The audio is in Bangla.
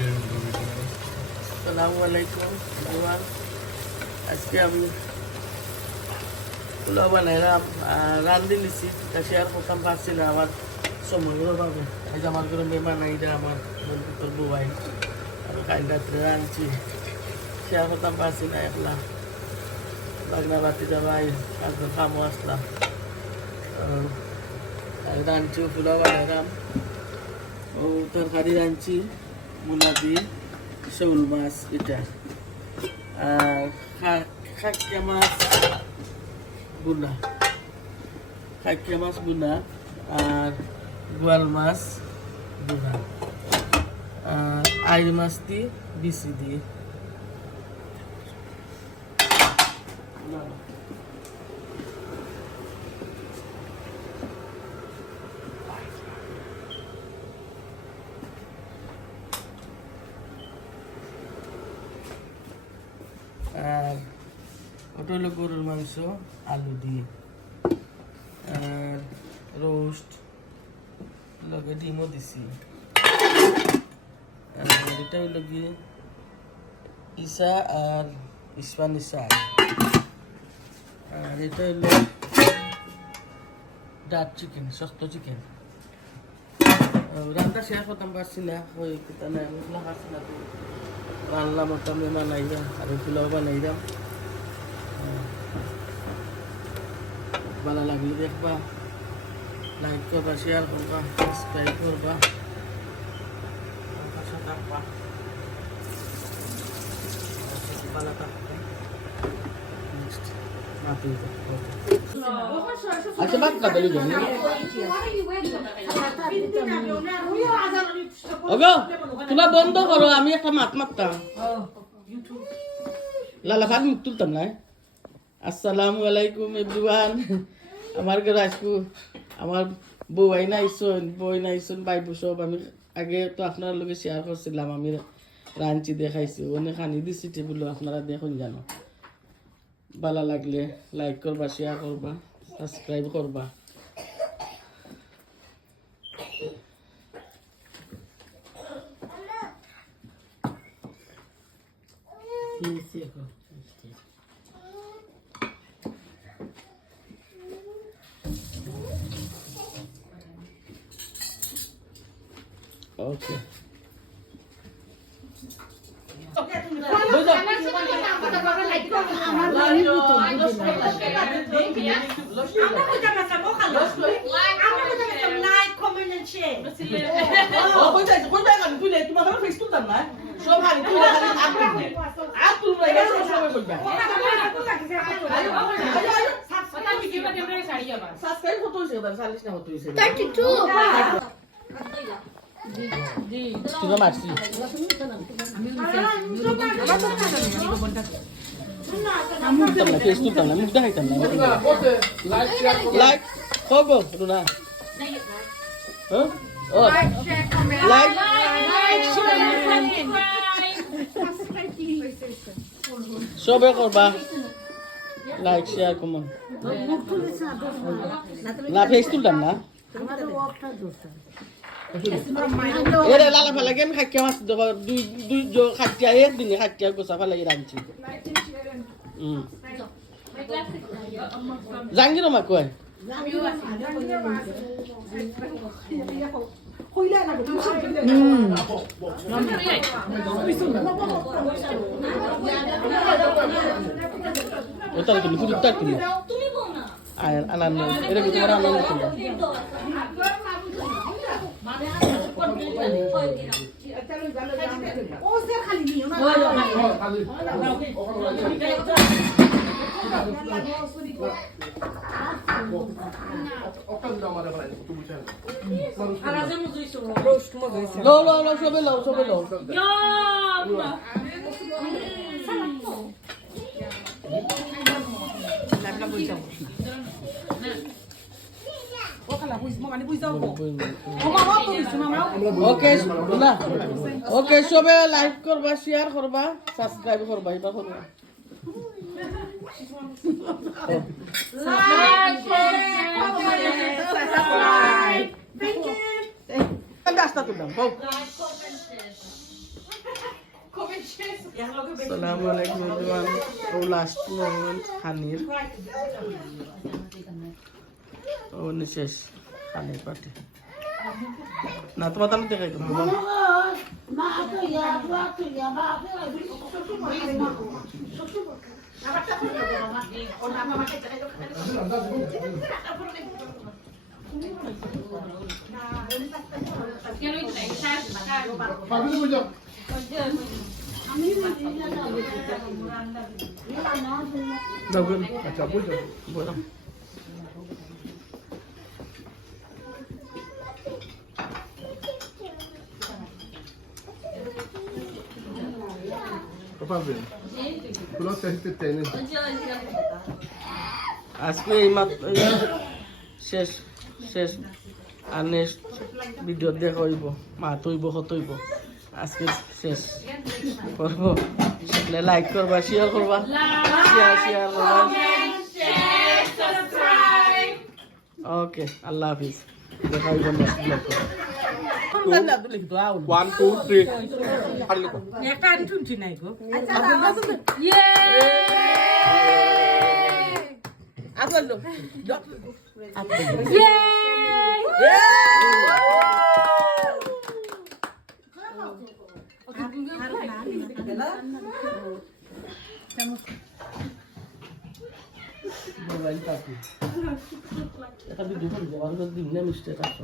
আসসালামু আলাইকুম everyone. আজকে আমি পোলাও বানাইলাম রান্ধি নিছি তা শেয়ার করতাম পারছি না আমার সময়ও পাবে এই যে আমার ঘরে মেহমান এইটা আমার বন্ধু তোর বউয়াই আমি কাল রাত্রে রাঁধছি শেয়ার করতাম পারছি না একলা বাগনা বাতি যাবাই কাজে কামও আসলাম রাঁধছি পোলাও বানাইলাম ও তরকারি রাঁধছি মূলা দিয়ে শোল মাছ এটা আর খাকিয়া মাছ বুনা খাকিয়া মাছ বুনা আর গোয়াল মাছ বুনা আর আইর মাছ দিয়ে বিচি দিয়ে আর ওটা হলো গরুর মাংস আলু দিয়ে আর রোস্ট লগে ডিমও দিছি আর এটা হলো গিয়ে ইসা আর ইসফান ইসা আর এটা হলো ডাক চিকেন শক্ত চিকেন রান্না শেয়ার করতাম পারছি না ওই কথা না মশলা খাচ্ছি না তো রান্না মতো মেহমান আইলাম আর পোলাও বানাইলাম ভালো লাগলে দেখবা লাইক করবা শেয়ার করবা সাবস্ক্রাইব করবা পাশে থাকবা ভালো থাকবা আচ্ছা বাদ না বলি জানি ওগো তোমরা বন্ধ করো আমি একটা মাত মারতাম লালা ভাত মুখ তুলতাম না আসসালামু আলাইকুম এভরিওয়ান আমার ঘরে আজকু আমার বউ আইনা আইসন ভাই সব আমি আগে তো আপনার লগে শেয়ার করছিলাম আমি রাঁধছি দেখাইছি অনেক খানি দিছি টেবিল আপনারা দেখুন জানো ভালো লাগলে লাইক করবা শেয়ার করবা সাবস্ক্রাইব করবা ওকে তুই মারছি তুলতাম না মুখ দেখাইতাম না লাইক কব রুনা লাইক সবে করবা লাইক শেয়ার কমন না ফেস তুলতাম না এরে লালা ফেলা গেম খাকিয়া মাছ দেবো দুই খাটিয়া একদিনে খাটিয়া গোসা ফেলাই রাঁধছি জাঙ্গির মা কয় ওটা তুমি পুরুত্তা তুমি আনান এটা কি তোমার আনন্দ তুমি সবে লো ওকে সবে লাইক করবা শেয়ার করবা সাবস্ক্রাইব করবা এটা করবা আস্তা তুললাম হোক আসসালামু আলাইকুম এভরিওয়ান ও লাস্ট মোমেন্ট খানির ও শেষ খানির পার্টি না তোমার আমি দেখাই দেবো আচ্ছা বুঝো বলো আজকে এই মাত্র শেষ শেষ আর নেক্সট ভিডিও দেখা হইব মা তৈব হতইব আজকে শেষ করবো লাইক করবা শেয়ার করবা শেয়ার করবা ওকে আল্লাহ হাফিজ দেখা হইব নেক্সট ব্লগ 1 2 3 একান টুনটি নাই গো আপলো মোবাইল পাতি এটা ভিডিও করে দেওয়ার জন্য দিন না মিস্টেক আছে